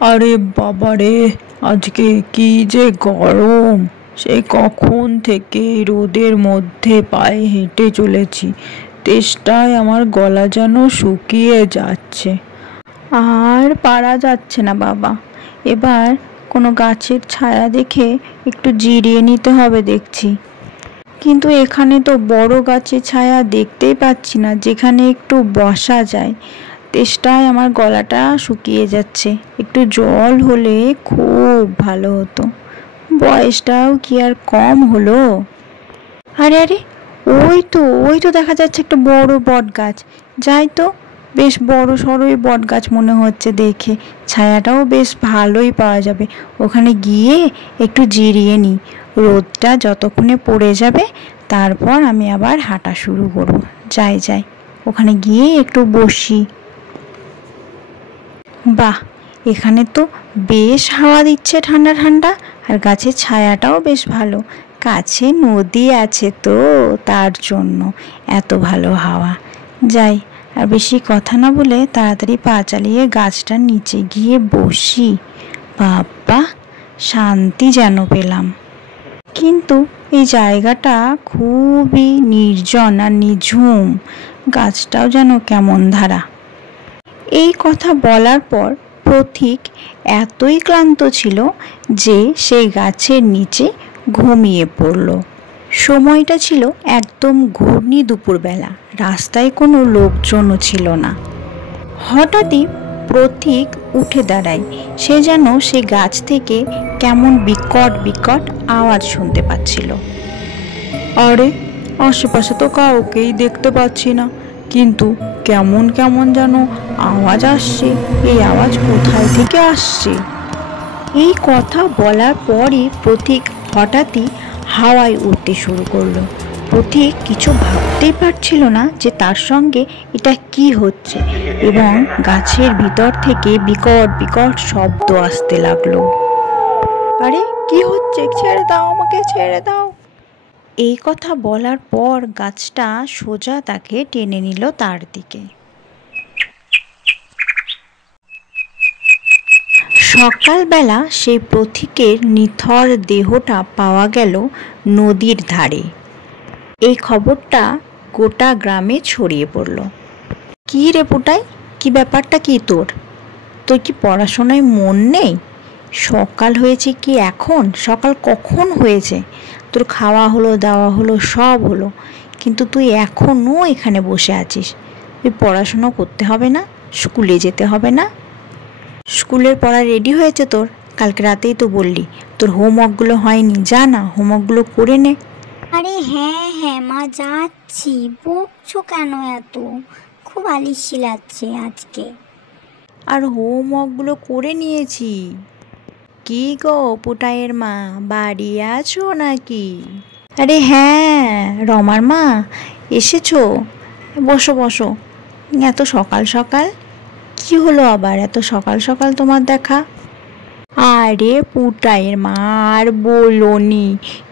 আরে বাবারে, আজকে কি যে গরম! সেই কখন থেকে রোদের মধ্যে পায়ে হেঁটে চলেছি, তেষ্টায় আমার গলা যেন শুকিয়ে যাচ্ছে। আর পারা যাচ্ছে না বাবা। এবার কোনো গাছের ছায়া দেখে একটু জিরিয়ে নিতে হবে দেখছি। কিন্তু এখানে তো বড় গাছের ছায়া দেখতেই পাচ্ছি না যেখানে একটু বসা যায়। তেষ্টায় আমার গলাটা শুকিয়ে যাচ্ছে, একটু জল হলে খুব ভালো হতো। বয়সটাও কি আর কম হলো? আরে আরে, ওই তো দেখা যাচ্ছে একটা বড় বট গাছ। যাই তো, বেশ বড় সড়োই বট গাছ মনে হচ্ছে দেখে। ছায়াটাও বেশ ভালোই পাওয়া যাবে। ওখানে গিয়ে একটু জিরিয়ে নিই, রোদটা যতক্ষণে পড়ে যাবে তারপর আমি আবার হাঁটা শুরু করব। যাই যাই, ওখানে গিয়ে একটু বসি। বাহ, এখানে তো বেশ হাওয়া দিচ্ছে ঠান্ডা ঠান্ডা, আর গাছের ছায়াটাও বেশ ভালো। কাছে নদী আছে তো, তার জন্য এত ভালো হাওয়া। যাই, আর বেশি কথা না বলে তাড়াতাড়ি পা চালিয়ে গাছটার নিচে গিয়ে বসি। বাবা, শান্তি যেন পেলাম। কিন্তু এই জায়গাটা খুবই নির্জন আর নিঝুম, গাছটাও যেন কেমন ধারা। এই কথা বলার পর পথিক এতই ক্লান্ত ছিল যে সেই গাছের নিচে ঘুমিয়ে পড়ল। সময়টা ছিল একদম ঘূর্ণি দুপুরবেলা, রাস্তায় কোনো লোকজনও ছিল না। হঠাৎই পথিক উঠে দাঁড়ায়। সে যেন সে গাছ থেকে কেমন বিকট বিকট আওয়াজ শুনতে পাচ্ছিল। আরে, আশেপাশে তো কাউকেই দেখতে পাচ্ছি না, কিন্তু কেমন কেমন যেন আওয়াজ আসছে। এই আওয়াজ কোথায় থেকে আসছে? এই কথা বলার পরই পথিক হঠাৎই হাওয়ায় উঠতে শুরু করলো। পথিক কিছু ভাবতেই পারছিল না যে তার সঙ্গে এটা কি হচ্ছে, এবং গাছের ভিতর থেকে বিকট বিকট শব্দ আসতে লাগলো। আরে কি হচ্ছে? ছেড়ে দাও আমাকে, ছেড়ে দাও! এই কথা বলার পর গাছটা সোজা তাকে টেনে নিল তার দিকে। সকালবেলা সেই পথিকের নিথর দেহটা পাওয়া গেল নদীর ধারে। এই খবরটা গোটা গ্রামে ছড়িয়ে পড়ল। কি রে পুটাই, কি ব্যাপারটা কি তোর? তোর কি পড়াশোনায় মন নেই? সকাল হয়েছে কি এখন? সকাল কখন হয়েছে? তোর খাওয়া হলো, দাওয়া হলো, সব হলো, কিন্তু তুই এখনও এখানে বসে আছিস। তুই পড়াশোনা করতে হবে না? স্কুলে যেতে হবে না? স্কুলের পড়া রেডি হয়েছে তোর? কালকে রাতেই তো বললি তোর হোমওয়ার্কগুলো হয়নি। যা না, হোমওয়ার্কগুলো করে নে। আরে হ্যাঁ হ্যাঁ মা, যাচ্ছি। বকছো কেন এত? খুব আলিশি লাগছে আজকে। আর হোমওয়ার্কগুলো করে নিয়েছি। কি গো পুটাইয়ের মা, বাড়ি আছো নাকি? আরে হ্যাঁ, রমার মা এসেছো? বসো বসো। এত সকাল সকাল কি হলো আবার? এত সকাল সকাল তোমার দেখা? আরে পুটাইয়ের মা, আর বলোনি,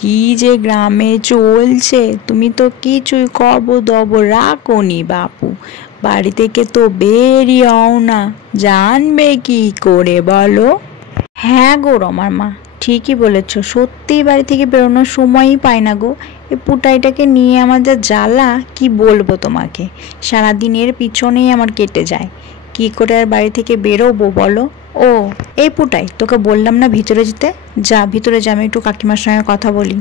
কি যে গ্রামে চলছে, তুমি তো কিছুই খবর রাখোনি বাপু। বাড়ি থেকে তো বেরিয়েও না, জানবে কি করে বলো? হ্যাঁ গো রমার মা, ঠিকই বলেছ, সত্যিই বাড়ি থেকে বেরোনোর সময়ই পাই না গো। এ পুটাইটাকে নিয়ে আমার যা জ্বালা, কি বলবো তোমাকে। সারাদিনের পিছনেই আমার কেটে যায়। কি করে আর বাড়ি থেকে বেরোবো বলো? ও এই পুটাই, তোকে বললাম না ভিতরে যেতে? যা ভিতরে যা, আমি একটু কাকিমার সঙ্গে কথা বলি।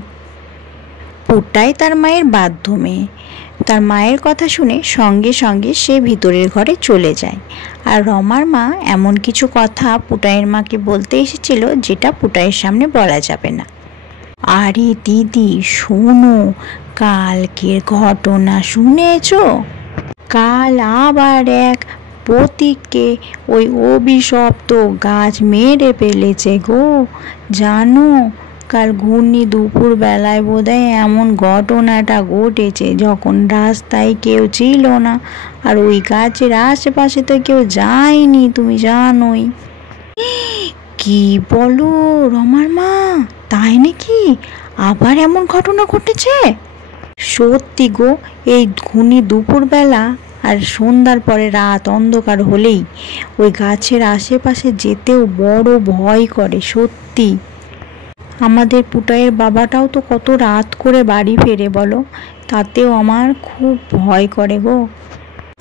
পুটাই তার মায়ের বাধ্য মেয়ে। তার মায়ের কথা শুনে সঙ্গে সঙ্গে সে ভিতরের ঘরে চলে যায়। আর রমার মা এমন কিছু কথা পুটাইয়ের মাকে বলতে এসেছিল যেটা পুটাইয়ের সামনে বলা যাবে না। আরে দিদি শোনো, কালকের ঘটনা শুনেছো? কাল আবার এক পথিককে ওই অভিশপ্ত গাছ মেরে ফেলেছে গো। জানো, কাল ঘূর্ণি দুপুর বেলায় বোধহয় এমন ঘটনাটা ঘটেছে যখন রাস্তায় কেউ ছিল না, আর ওই গাছের আশেপাশে তো কেউ যায়নি, তুমি জানোই। কি বলো রমার মা, তাই নাকি? আবার এমন ঘটনা ঘটেছে? সত্যি গো, এই ঘূর্ণি দুপুরবেলা আর সন্ধ্যার পরে রাত অন্ধকার হলেই ওই গাছের আশেপাশে যেতেও বড় ভয় করে সত্যি। আমাদের পুটাইয়ের বাবাটাও তো কত রাত করে বাড়ি ফেরে বলো, তাতেও আমার খুব ভয় করে গো।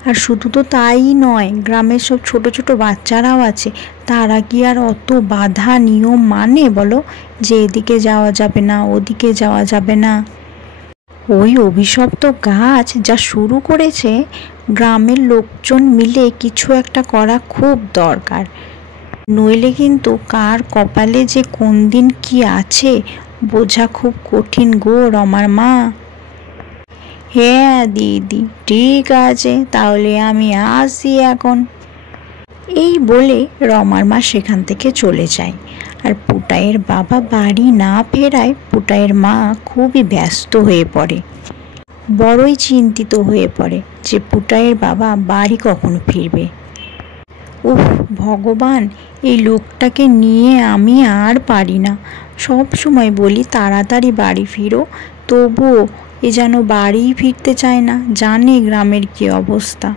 আর শুধু তো তাই নয়, গ্রামের সব ছোট ছোট বাচ্চারাও আছে, তারা কি আর অত বাধা নিয়ম মানে বলো, যে এদিকে যাওয়া যাবে না ওদিকে যাওয়া যাবে না। ওই অভিশপ্ত গাছ যা শুরু করেছে, গ্রামের লোকজন মিলে কিছু একটা করা খুব দরকার, নইলে কিন্তু কার কপালে যে কোন দিন কি আছে বোঝা খুব কঠিন গো রমার মা। হ্যাঁ দিদি, ঠিক আছে, তাহলে আমি আসি এখন। এই বলে রমার মা সেখান থেকে চলে যায়। আর পুটাইয়ের বাবা বাড়ি না ফেরায় পুটাইয়ের মা খুবই ব্যস্ত হয়ে পড়ে, বড়ই চিন্তিত হয়ে পড়ে যে পুটাইয়ের বাবা বাড়ি কখন ফিরবে। উফ ভগবান, এই লোকটাকে নিয়ে আমি আর পারি না। সব সময় বলি তাড়াতাড়ি বাড়ি ফিরো, তবুও এ যেন বাড়িই ফিরতে চায় না, জানে গ্রামের কি অবস্থা।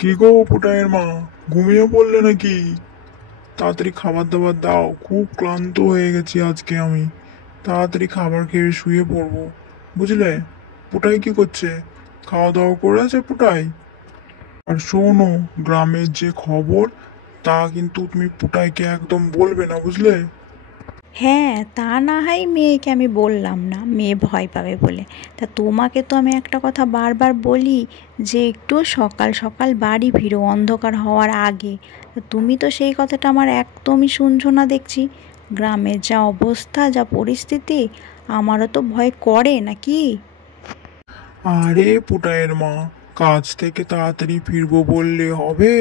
কি গো পুটাইয়ের মা, ঘুমিয়ে পড়লে নাকি? তাড়াতাড়ি খাবার দাবার দাও, খুব ক্লান্ত হয়ে গেছি আজকে আমি। তাড়াতাড়ি খাবার খেয়ে শুয়ে পড়বো, বুঝলে? পুটাই কি করছে? খাওয়া দাওয়া করেছে পুটাই? আর শোনো, গ্রামের যে খবর তা কিন্তু তুমি পুটাইকে একদম বলবে না, বুঝলে? হ্যাঁ, তা না হয় মেয়েকে আমি বললাম না, মেয়ে ভয় পাবে বলে। তা তোমাকে তো আমি একটা কথা বারবার বলি যে একটু সকাল সকাল বাড়ি ফিরো অন্ধকার হওয়ার আগে। তা তুমি তো সেই কথাটা আমার একদমই শুনছো না দেখছি। গ্রামের যা অবস্থা, যা পরিস্থিতি, আমারও তো ভয় করে নাকি। আরে পুটাইয়ের মা, কাজ থেকে তাড়াতাড়ি ফিরবো বললে হবে?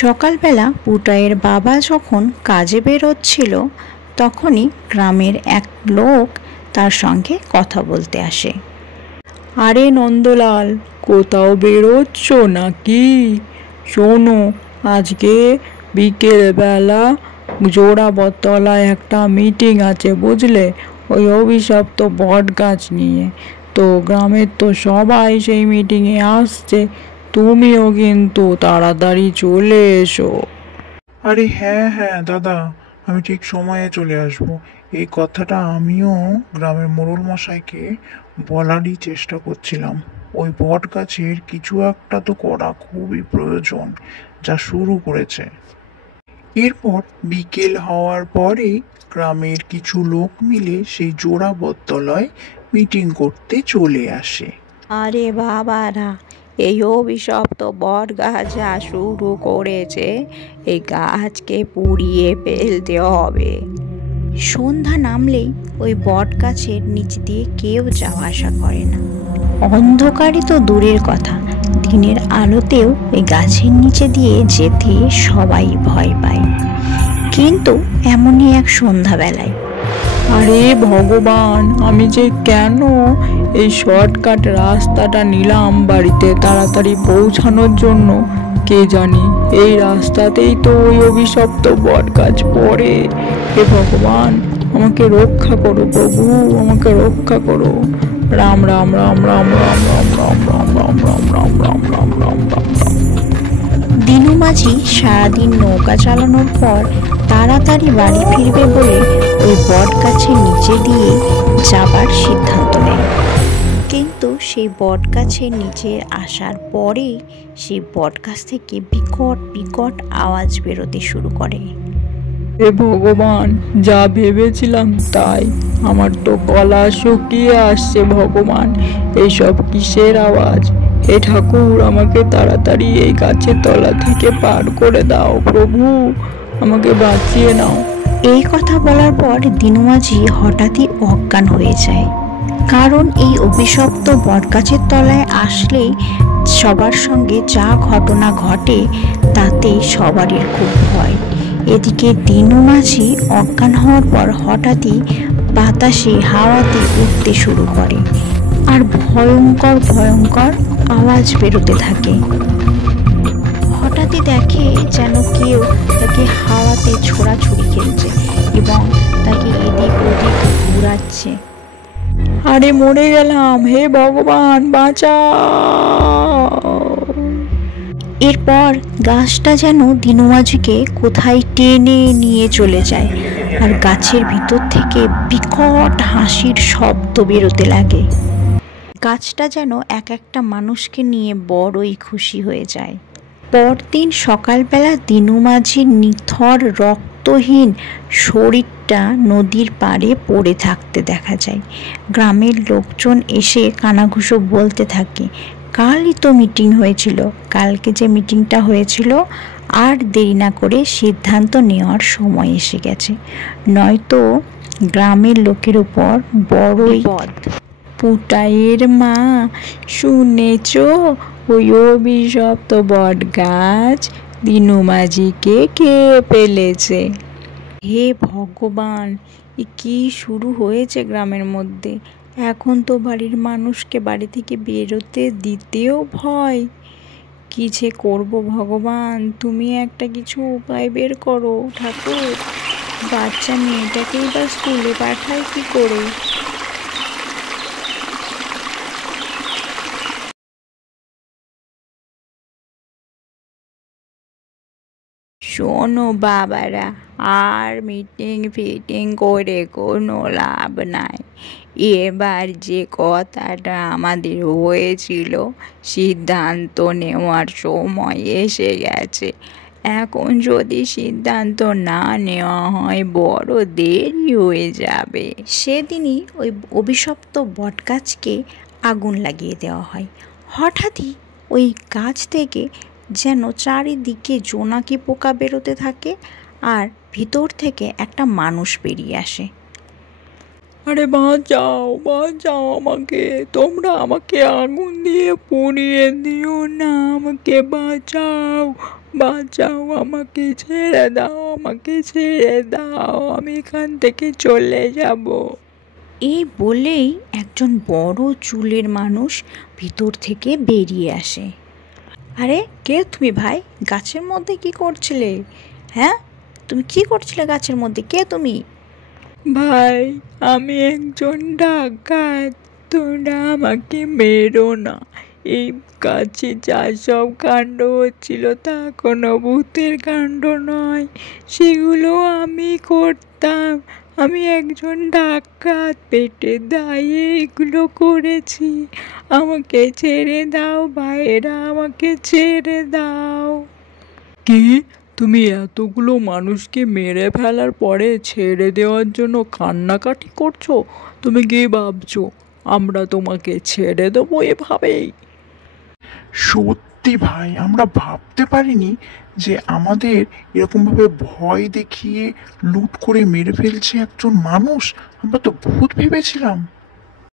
সকালবেলা পুটাইয়ের বাবা যখন কাজে বেরোচ্ছিল, তখনই গ্রামের এক লোক তার সঙ্গে কথা বলতে আসে। আরে নন্দলাল, কোথাও বেরোচ্ছ নাকি? শোনো, আজকে বিকেলবেলা জোড়াবতলায় একটা মিটিং আছে, বুঝলে? ওই অভিশপ্ত বট গাছ নিয়ে। তো গ্রামের তো সবাই সেই মিটিংয়ে আসছে, তুমিও কিন্তু তাড়াতাড়ি চলে এসো। আরে হ্যাঁ হ্যাঁ দাদা, আমি ঠিক সময়ে চলে আসব। এই কথাটা আমিও গ্রামের মোড়ল মশাইকে বলারই চেষ্টা করছিলাম। ওই বট গাছের কিছু একটা তো করা খুবই প্রয়োজন, যা শুরু করেছে। এরপর বিকেল হওয়ার পরে গ্রামের কিছু লোক মিলে সেই জোড়া বটতলায় মিটিং করতে চলে আসে। আরে বাবারা, এই অভিশপ্ত বট গাছ যা শুরু করেছে, এই গাছকে পুড়িয়ে ফেলতে হবে। সন্ধ্যা নামলেই ওই বট গাছের নিচ দিয়ে কেউ যাওয়া আসা করে না। অন্ধকারই তো দূরের কথা, দিনের আলোতেও ওই গাছের নিচে দিয়ে যেতে সবাই ভয় পায়। কিন্তু এমনই এক সন্ধ্যাবেলায়, আরে ভগবান, আমি যে কেন এই শর্টকাট রাস্তাটা নিলাম বাড়িতে তাড়াতাড়ি পৌঁছানোর জন্য, কে জানি এই রাস্তাতেই তো ওই অভিশপ্ত বট গাছ পড়ে। হে ভগবান, আমাকে রক্ষা করো প্রভু, আমাকে রক্ষা করো। রাম রাম রাম রাম রাম রাম রাম রাম রাম রাম রাম রাম রাম রাম রাম রাম। দিনু মাঝি সারাদিন নৌকা চালানোর পর তাড়াতাড়ি বাড়ি ফিরবে বলে ওই বট গাছের নিচে দিয়ে যাবার সিদ্ধান্ত নেয়। কিন্তু সেই বট গাছের নিচে আসার পরেই সেই বট গাছ থেকে বিকট বিকট আওয়াজ বেরোতে শুরু করে। হে ভগবান, যা ভেবেছিলাম তাই, আমার তো গলা শুকিয়ে আসছে ভগবান। এইসব কিসের আওয়াজ? হে ঠাকুর, আমাকে তাড়াতাড়ি এই গাছের তলা থেকে পার করে দাও প্রভু, আমাকে বাঁচিয়ে নাও। এই কথা বলার পর দিনু মাঝি হঠাৎই অজ্ঞান হয়ে যায়। কারণ এই অভিশপ্ত বটগাছের তলায় আসলেই সবার সঙ্গে যা ঘটনা ঘটে তাতে সবারই খুব ভয়। এদিকে দিনু মাঝি অজ্ঞান হওয়ার পর হঠাৎই বাতাসে হাওয়াতে উঠতে শুরু করে আর ভয়ঙ্কর ভয়ঙ্কর আওয়াজ বেরোতে থাকে। হঠাৎই দেখে যেন কেউ তাকে হাওয়াতে ছোড়াছুড়ি খেলছে এবং তাকে এদিক ওদিক ঘুরাচ্ছে। আরে মরে গেলাম, হে ভগবান বাঁচাও। এরপর গাছটা যেন দিনু মাঝিকে কোথায় টেনে নিয়ে চলে যায়, আর গাছের ভিতর থেকে বিকট হাসির শব্দ বেরোতে লাগে। গাছটা যেন এক একটা মানুষকে নিয়ে বড়ই খুশি হয়ে যায়। পরদিন সকালবেলা দিনু মাঝির নিথর রক্তহীন শরীরটা নদীর পাড়ে পড়ে থাকতে দেখা যায়। গ্রামের লোকজন এসে কানাঘুষো বলতে থাকে, কালই তো মিটিং হয়েছিল, কালকে যে মিটিংটা হয়েছিল আর দেরি না করে সিদ্ধান্ত নেওয়ার সময় এসে গেছে, নয়তো গ্রামের লোকের উপর বড়ই বিপদ। পুটাইয়ের মা, শুনেছ ওই অভিশপ্ত বট গাছ দিনু মাঝিকে খেয়ে ফেলেছে। হে ভগবান, এ কি শুরু হয়েছে গ্রামের মধ্যে! এখন তো বাড়ির মানুষকে বাড়ি থেকে বেরোতে দিতেও ভয়। কি যে করব ভগবান, তুমি একটা কিছু উপায় বের করো ঠাকুর। বাচ্চা মেয়েটাকেই বা স্কুলে পাঠায় কি করে? শোনো বাবারা, আর মিটিং ফিটিং করে কোনো লাভ নাই। এবার যে কথাটা আমাদের হয়েছিল, সিদ্ধান্ত নেওয়ার সময় এসে গেছে। এখন যদি সিদ্ধান্ত না নেওয়া হয় বড় দেরি হয়ে যাবে। সেদিনই ওই অভিশপ্ত বটগাছকে আগুন লাগিয়ে দেওয়া হয়। হঠাৎই ওই গাছ থেকে যেন চারিদিকে জোনাকি পোকা বেরোতে থাকে, আর ভিতর থেকে একটা মানুষ বেরিয়ে আসে। আরে বাঁচাও বাঁচাও আমাকে, তোমরা আমাকে আগুন দিয়ে পুড়িয়ে দিও না, আমাকে বাঁচাও বাঁচাও, আমাকে ছেড়ে দাও, আমাকে ছেড়ে দাও, আমি এখান থেকে চলে যাব। এই বলেই একজন বড় চুলের মানুষ ভিতর থেকে বেরিয়ে আসে। আরে কে তুমি ভাই? গাছের মধ্যে কি করছিলে? হ্যাঁ, তুমি কি করছিলে গাছের মধ্যে? কে তুমি? ভাই, আমি একজন ডাকাত, তোমরা আমাকে মেরো না। এই গাছে যা সব কাণ্ড হচ্ছিল তা কোনো ভূতের কাণ্ড নয়, সেগুলো আমি করতাম। আমি একজন ডাকাত, পেটের দায়ে এগুলো করেছি। আমাকে ছেড়ে দাও ভাইয়েরা, আমাকে ছেড়ে দাও। কি, তুমি এতগুলো মানুষকে মেরে ফেলার পরে ছেড়ে দেওয়ার জন্য কান্নাকাটি করছো? তুমি কি ভাবছো আমরা তোমাকে ছেড়ে দেবো এভাবেই? সত্যি ভাই, আমরা ভাবতে পারিনি যে আমাদের এরকমভাবে ভয় দেখিয়ে লুট করে মেরে ফেলছে একজন মানুষ। আমরা তো ভূত ভেবেছিলাম।